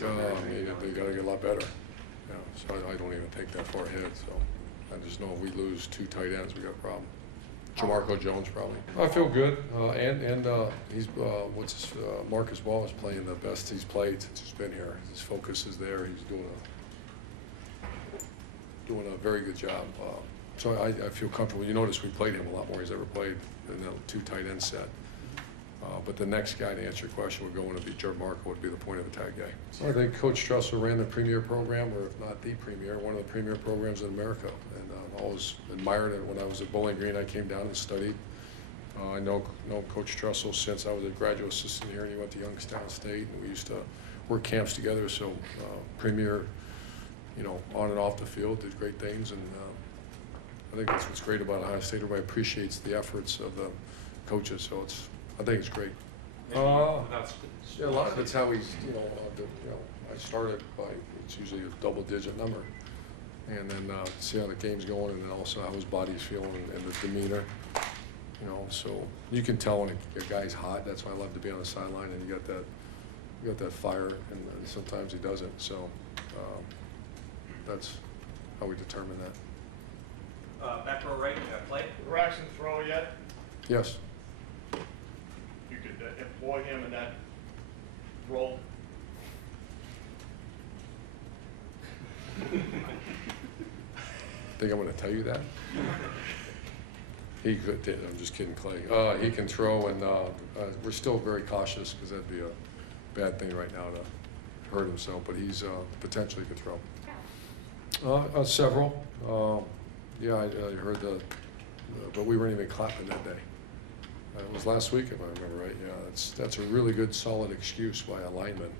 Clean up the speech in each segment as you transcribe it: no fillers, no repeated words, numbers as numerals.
They got to get a lot better. So I don't even think that far ahead. So I just know if we lose 2 tight ends, we got a problem. Jamarco Jones probably. I feel good, and he's Marcus Ball is playing the best he's played since he's been here. His focus is there. He's doing a very good job. So I feel comfortable. You notice we played him a lot more he's ever played in the 2 tight end set. But the next guy, to answer your question, would go in to be Jamarco, would be the point of attack guy. So I think Coach Trussell ran the premier program, or if not the premier, one of the premier programs in America. And I always admired it. When I was at Bowling Green, I came down and studied. I know Coach Trussell since I was a graduate assistant here, and he went to Youngstown State, and we used to work camps together. So premier, on and off the field, did great things, and I think that's what's great about Ohio State. Everybody appreciates the efforts of the coaches, so I think it's great. Yeah, a lot of it's how he's, I started by, it's usually a double-digit number, and then see how the game's going, and then also how his body's feeling and the demeanor. So you can tell when a guy's hot. That's why I love to be on the sideline, and you got that fire, and sometimes he doesn't. So that's how we determine that. Back row right, play. Braxton throw yet? Yes. You could employ him in that role. Think I'm going to tell you that? He could. I'm just kidding, Clay. He can throw, and we're still very cautious because that'd be a bad thing right now to hurt himself. But he's potentially could throw. Several. Yeah, I heard but we weren't even clapping that day. It was last week, if I remember right. Yeah, that's a really good, solid excuse by a lineman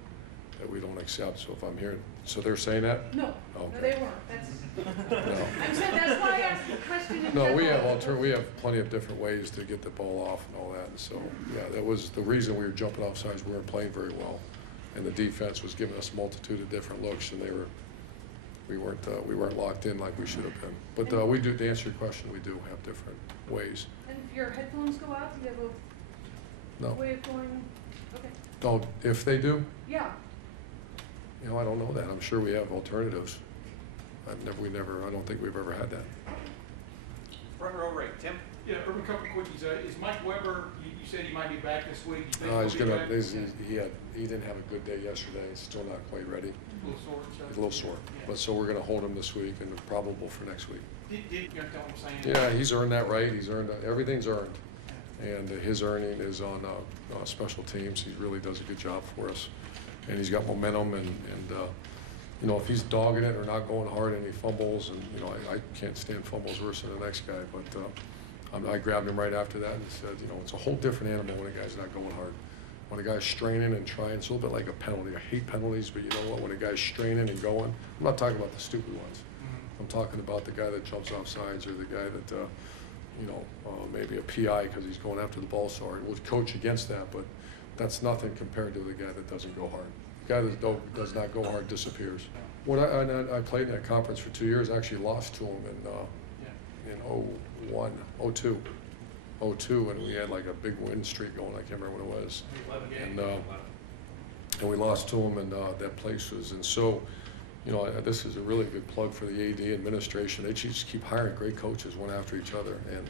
that we don't accept. So if I'm hearing, so they're saying that? No, okay. No, they weren't. That's why I asked the question. No, we have plenty of different ways to get the ball off and all that. And so yeah, that was the reason we were jumping off sides. We weren't playing very well, and the defense was giving us a multitude of different looks, and we weren't locked in like we should have been. But we do, to answer your question, we do have different ways. And if your headphones go out, do you have a way of going? Okay. Oh, if they do? Yeah. I don't know that. I'm sure we have alternatives. I don't think we've ever had that. Front row right, Tim. Yeah, Urban, a couple quickies. Is Mike Weber? You said he might be back this week. He's gonna. He didn't have a good day yesterday. He's still not quite ready. A little sore. He's a little sore. Yeah. But so we're gonna hold him this week and probable for next week. Did you tell him saying? Yeah, he's earned that right. He's earned everything's earned, and his earning is on special teams. He really does a good job for us, and he's got momentum. And if he's dogging it or not going hard and he fumbles, and I can't stand fumbles worse than the next guy, but I grabbed him right after that and said, it's a whole different animal when a guy's not going hard. When a guy's straining and trying, it's a little bit like a penalty. I hate penalties, but you know what? When a guy's straining and going, I'm not talking about the stupid ones. I'm talking about the guy that jumps off sides, or the guy that, maybe a PI because he's going after the ball so hard. We'll coach against that, but that's nothing compared to the guy that doesn't go hard. The guy that does not go hard disappears. I played in that conference for 2 years. I actually lost to him in 02, and we had like a big win streak going. I can't remember what it was. And we lost to him, and that place was. And so, this is a really good plug for the AD administration. They just keep hiring great coaches one after each other, and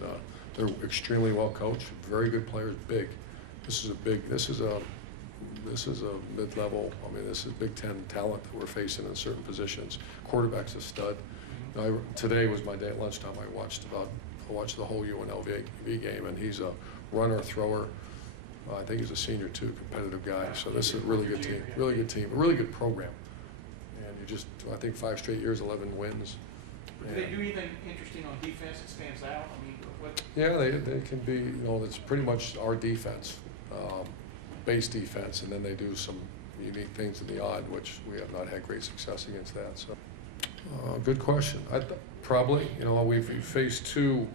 they're extremely well coached, very good players, big. This is a mid-level. I mean, this is Big Ten talent that we're facing in certain positions. Quarterback's a stud. Today was my day at lunchtime. I watched the whole UNLV game, and he's a runner, thrower. I think he's a senior too, competitive guy. So this is a really good team, a really good program. And I think 5 straight years, 11 wins. Do they do anything interesting on defense that stands out? I mean, what? Yeah, they can be. It's pretty much our defense, base defense, and then they do some unique things in the odd, which we have not had great success against that. So, good question. Probably. We've faced 2.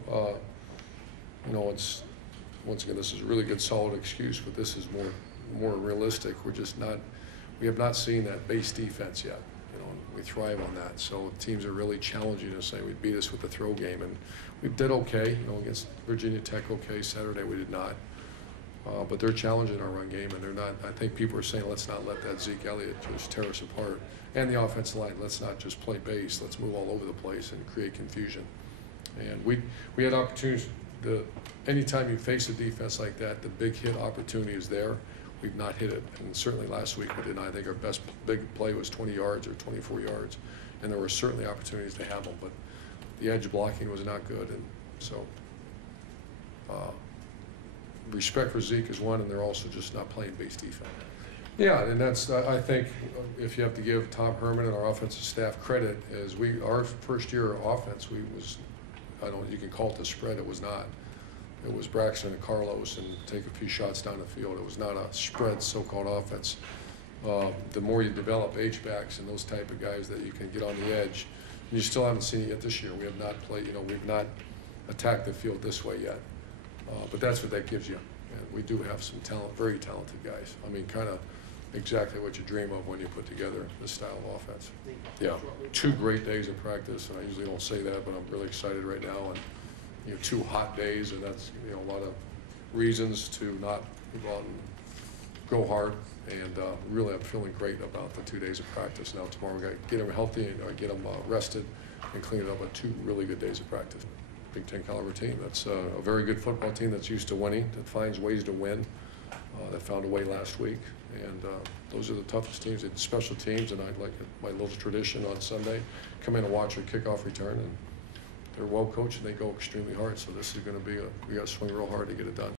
It's once again, this is a really good, solid excuse, but this is more realistic. We have not seen that base defense yet. We thrive on that. So teams are really challenging us, saying we beat us with the throw game, and we did okay. Against Virginia Tech, okay. Saturday we did not. But they're challenging our run game, and they're not. I think people are saying, let's not let that Zeke Elliott just tear us apart. And the offensive line, let's not just play base. Let's move all over the place and create confusion. And we had opportunities. Anytime you face a defense like that, the big hit opportunity is there. We've not hit it, and certainly last week we did not. I think our best big play was 20 yards or 24 yards, and there were certainly opportunities to have them, but the edge blocking was not good, and so respect for Zeke is one, and they're also just not playing base defense. Yeah, and that's, I think, if you have to give Tom Herman and our offensive staff credit, is our first year offense, you can call it the spread, it was not. It was Braxton and Carlos and take a few shots down the field. It was not a spread so-called offense. The more you develop H-backs and those type of guys that you can get on the edge, and you still haven't seen it yet this year. We have not played, we've not attacked the field this way yet. But that's what that gives you. And we do have some talent, very talented guys. I mean, kind of exactly what you dream of when you put together this style of offense. Yeah, 2 great days of practice, and I usually don't say that, but I'm really excited right now. And 2 hot days, and that's a lot of reasons to not go out and go hard. And really, I'm feeling great about the 2 days of practice. Now tomorrow we got to get them healthy and get them rested and clean it up with 2 really good days of practice. Big Ten caliber team. That's a very good football team that's used to winning, that finds ways to win. That found a way last week, and those are the toughest teams. It's special teams, and I like my little tradition on Sunday, come in and watch a kickoff return, and they're well coached and they go extremely hard. So this is going to be we got to swing real hard to get it done.